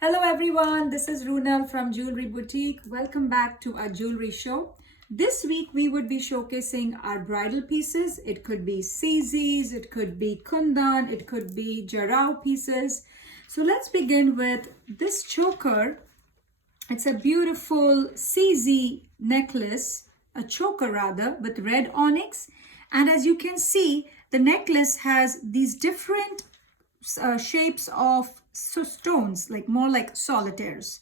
Hello everyone, this is Rayna from Jewelry Boutique. Welcome back to our jewelry show. This week we would be showcasing our bridal pieces. It could be Czs, it could be Kundan, it could be Jarrah pieces. So let's begin with this choker. It's a beautiful Cz necklace, a choker rather, with red onyx. And as you can see, the necklace has these different shapes of stones, like more like solitaires,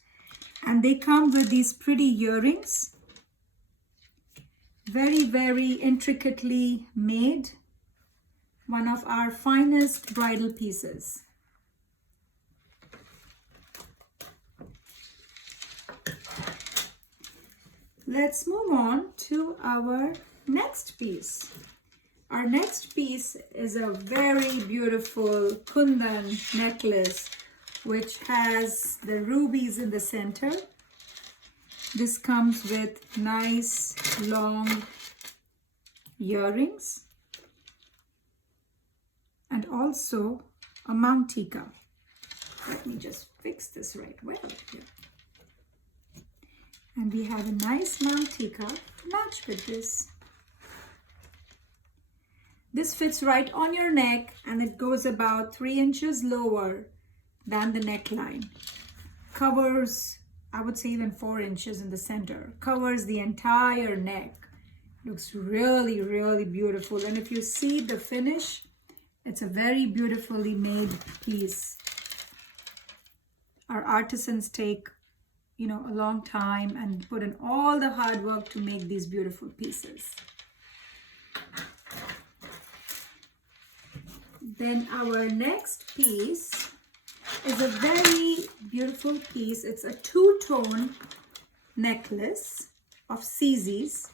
and they come with these pretty earrings, very intricately made, one of our finest bridal pieces. Let's move on to our next piece. Our next piece is a very beautiful Kundan necklace, which has the rubies in the center. This comes with nice long earrings and also a mantika. Let me just fix this right well here. And we have a nice mantika to match with this. This fits right on your neck and it goes about 3 inches lower than the neckline. Covers, I would say even 4 inches in the center. Covers the entire neck. Looks really beautiful. And if you see the finish, it's a very beautifully made piece. Our artisans take, a long time and put in all the hard work to make these beautiful pieces. Then our next piece is a very beautiful piece. It's a two-tone necklace of Czs.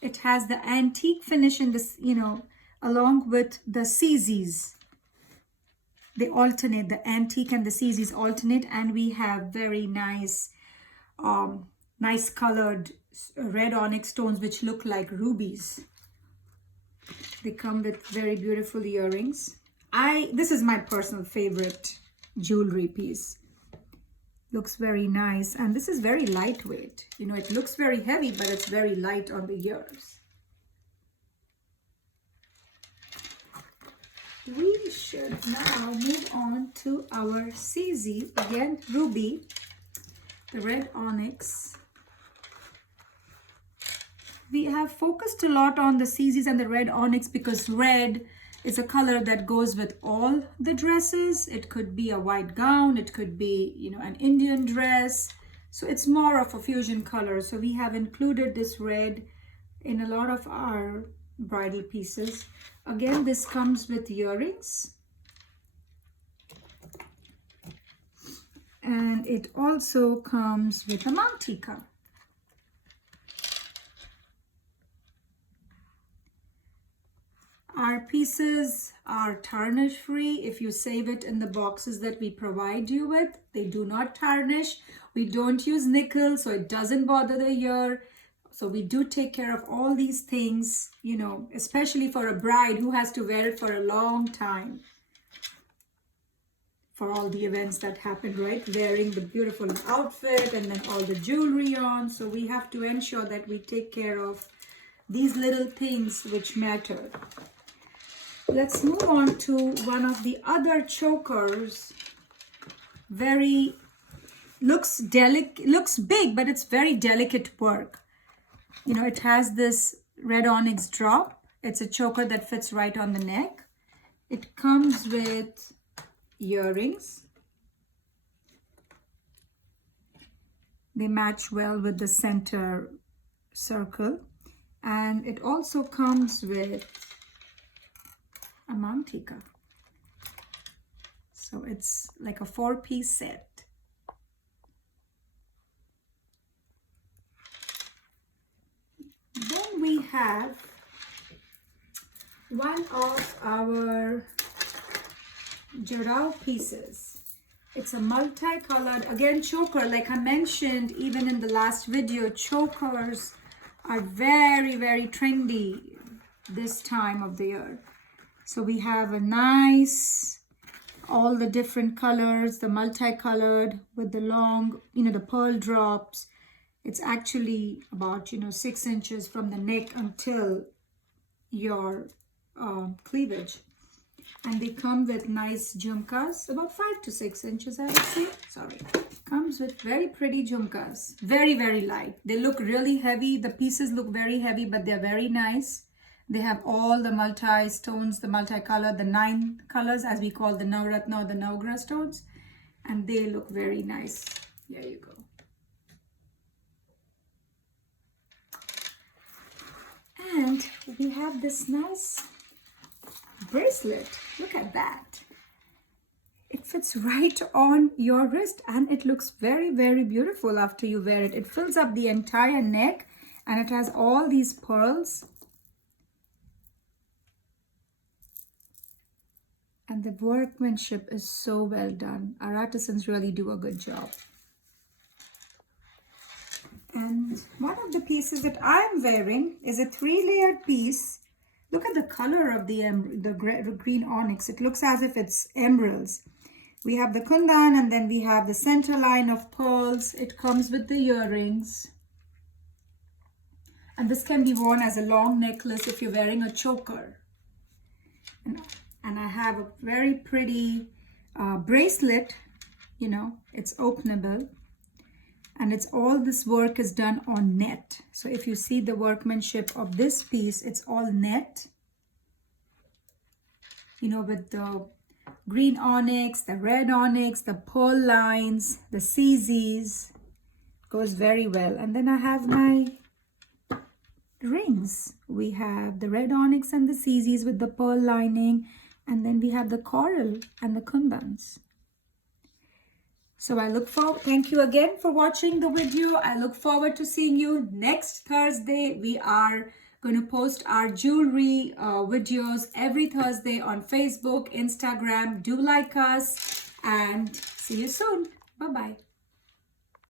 It has the antique finish in this, along with the Czs. They alternate, the antique and the Czs alternate, and we have very nice, nice colored red onyx stones which look like rubies. They come with very beautiful earrings. This is my personal favorite jewelry piece. Looks very nice, and this is very lightweight. It looks very heavy, but it's very light on the ears. We should now move on to our Cz, again ruby, the red onyx. We have focused a lot on the Czs and the red onyx because red is a color that goes with all the dresses. It could be a white gown, it could be, an Indian dress. So it's more of a fusion color. So we have included this red in a lot of our bridal pieces. Again, this comes with earrings. And it also comes with a mantika. Our pieces are tarnish free. If you save it in the boxes that we provide you with, they do not tarnish. We don't use nickel, so it doesn't bother the ear. So we do take care of all these things, especially for a bride who has to wear it for a long time. For all the events that happen, right? Wearing the beautiful outfit and then all the jewelry on. So we have to ensure that we take care of these little things which matter. Let's move on to one of the other chokers. Looks big, but it's very delicate work. It has this red onyx drop. It's a choker that fits right on the neck. It comes with earrings. They match well with the center circle. And it also comes with a mantika. So it's like a 4-piece set. Then we have one of our Jarrah pieces. It's a multicolored, again, choker. Like I mentioned, even in the last video, chokers are very trendy this time of the year. So we have a nice all the different colors, the multicolored with the long, the pearl drops. It's actually about, 6 inches from the neck until your cleavage. And they come with nice jhumkas, about 5 to 6 inches, I would say. Sorry. Comes with very pretty jhumkas. Very, very light. They look really heavy. The pieces look very heavy, but they're very nice. They have all the multi-stones, the multicolor, the 9 colors, as we call the Navratna or the Navagraha stones. And they look very nice. There you go. And we have this nice bracelet. Look at that. It fits right on your wrist and it looks very, very beautiful after you wear it. It fills up the entire neck and it has all these pearls. And the workmanship is so well done. Our artisans really do a good job. And one of the pieces that I'm wearing is a 3-layered piece. Look at the color of the green onyx. It looks as if it's emeralds. We have the kundan and then we have the center line of pearls. It comes with the earrings. And this can be worn as a long necklace if you're wearing a choker. And I have a very pretty bracelet, it's openable. And it's all this work is done on net. So if you see the workmanship of this piece, it's all net. With the green onyx, the red onyx, the pearl lines, the Czs. Goes very well. And then I have my rings. We have the red onyx and the Czs with the pearl lining. And then we have the coral and the kundans. So I look forward, thank you again for watching the video. I look forward to seeing you next Thursday. We are going to post our jewelry videos every Thursday on Facebook, Instagram. Do like us and see you soon. Bye-bye.